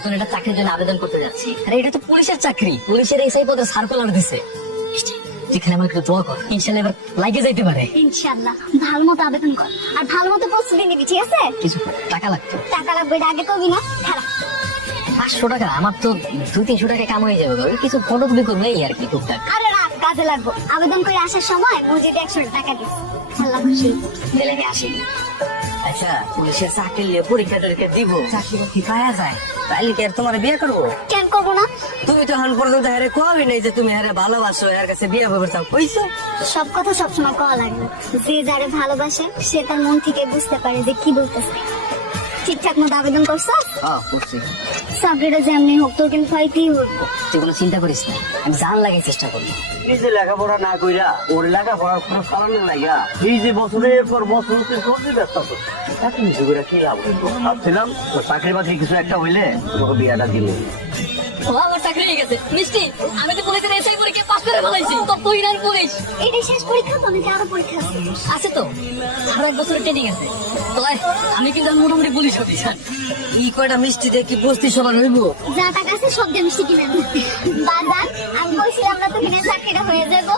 নতুন একটা চাকরির জন্য আবেদন করতে যাচ্ছি। আরে এটা তো পুলিশের চাকরি। পুলিশের এসআই পদে সার্কুলার দিছে। যেখানে আমার একটু দোয়া কর। ইনশাল্লাহ এবার লাগে যাইতে পারে। ইনশাল্লাহ। ভালো মতো আবেদন কর। আর ভালো মতো প্রস্তুতি নিবি ঠিক আছে? কিছু টাকা লাগতো টাকা লাগবে এটা আগে কবি না। খারাপ পাঁচশো টাকা আমার তো দুই তিনশো টাকা কাম হয়ে যাবে। কিছু করবে এই আর কি টুকটাক। আরে রাত কাজে লাগবো। আবেদন করে আসার সময় মসজিদে একশো টাকা দিস। আল্লাহ খুশি আসি? আচ্ছা পুলিশের চাকরি নিয়ে পরীক্ষা টরীক্ষা দিব। চাকরি কি পাওয়া যায়। তাইলে কি আর তোমার বিয়ে করব? কেন করব না? তুমি তো এখন পর্যন্ত হারে কোয়াবি নেই যে তুমি হারে ভালোবাসো এর কাছে বিয়ে হবে চাও কইছো? সব কথা সবসময় কওয়া লাগে না। যে যারে ভালোবাসে সে তার মন থেকে বুঝতে পারে যে কি বলতেছে। ঠিকঠাক মতো আবেদন করছ? হ্যাঁ চাকরিটা যেমনি হোক তোর কিন্তু পাইতেই কি তুই কোনো চিন্তা করিস না আমি জান লাগে চেষ্টা করব। নিজে লেখাপড়া না কইরা ওর লেখাপড়ার কোনো কারণ লাগা এই যে বছরের পর বছর তুই ব্যস্ত করে কি লাভ? ভাবছিলাম চাকরি বাকরি কিছু একটা হইলে তোকে বিয়াটা দিল ও আমার চাকরি গেছে। মিষ্টি আমি তো পুলিশের এসআই পরীক্ষা পাস করে ফেলাইছি। তো তুই না পুলিশ এটাই শেষ পরীক্ষা তো নাকি আরও পরীক্ষা আছে? আছে তো। আরও এক বছরের ট্রেনিং আছে। তো আমি কিন্তু মোটামুটি পুলিশ অফিসার এই কয়টা মিষ্টি দিয়ে বস্তি সবার হইব? যা টাকা আছে সব দিয়ে মিষ্টি কিনে বাজার আমি বলছিলাম না তো কিনে চাকরিটা হয়ে যাব।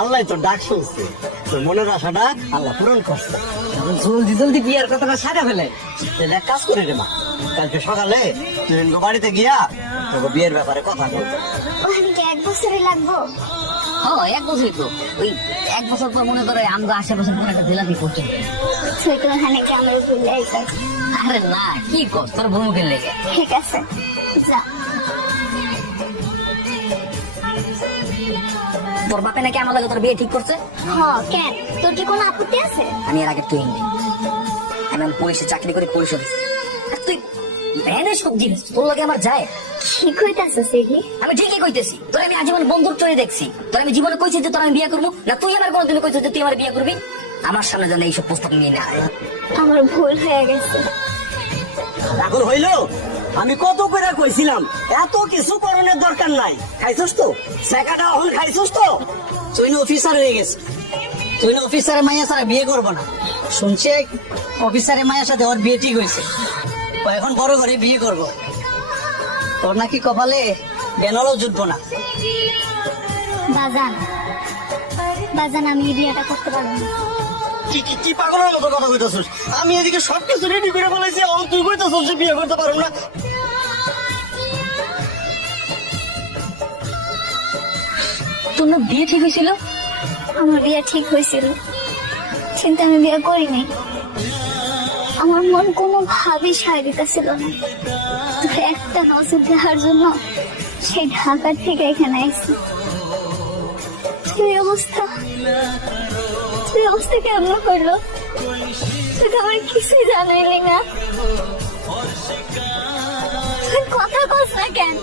আল্লাহ তো ডাক শুনছে। তোর মনের আশাটা আল্লাহ পূরণ করছে। জলদি জলদি বিয়ার কথাটা সারা ফেলে। তাহলে এক কাজ করে রে মা কালকে সকালে তুই বাড়িতে গিয়া বিয়ের ব্যাপারে কথা এক বছরে লাগবো? হ্যাঁ এক বছরই তো। ওই এক বছর পর মনে করে আমরা আশেপাশে কোনো একটা করতে তো ভুলে আরে না কি কর তোর ভূমিকের লেগে? ঠিক আছে যা। তোর বাপে নাকি আমার লাগে তোর বিয়ে ঠিক করছে? হ কেন? তোর কি কোনো আপত্তি আছে? আমি এর আগে তুই আমি পুলিশে চাকরি করে পুলিশ তুই ভ্যানে সবজি বেচছিস, তোর লাগে আমার যায়। কি আমি ঠিকই কইতেছি। তোর আমি আজীবন বন্ধুর দেখছি। তোর আমি জীবনে কইছি যে তোর আমি বিয়ে করব। না তুই আমার কোনোদিন কইছিস যে তুই আমার বিয়ে করবি? আমার সামনে যেন এইসব প্রস্তাব নিয়ে না আমার ভুল হয়ে গেছে। এখন হইল? আমি কত করে কইছিলাম এত কিছু করণের দরকার নাই। খাইছস তো? সেকাটা খাইছস তো? তুই অফিসার হয়ে গেছে তুই না অফিসারের মাইয়া ছাড়া বিয়ে করব না। শুনছে অফিসারের মায়ের সাথে ওর বিয়ে ঠিক হয়েছে। ও এখন বড় ঘরে বিয়ে করব। তোর নাকি কপালে বেনারও জুটবো না। বাজান বাজান আমি বিয়েটা করতে পারব না। কি কি কি পাগলের মতো কথা কইতাছস? আমি এদিকে সবকিছু রেডি করে ফেলাইছি তুই কইতাছস যে বিয়ে করতে পারব না। না বিয়ে ঠিক হয়েছিল? আমার বিয়ে ঠিক হয়েছিল। কিন্তু আমি বিয়ে করিনি। আমার মন কোনো ভাবে সায় দিতেছিল না। একটা নজর দেওয়ার জন্য সেই ঢাকা থেকে এখানে আসছি সেই অবস্থা অবস্থা কেমন করল তুই আমার কিছুই না। কথা না কেন?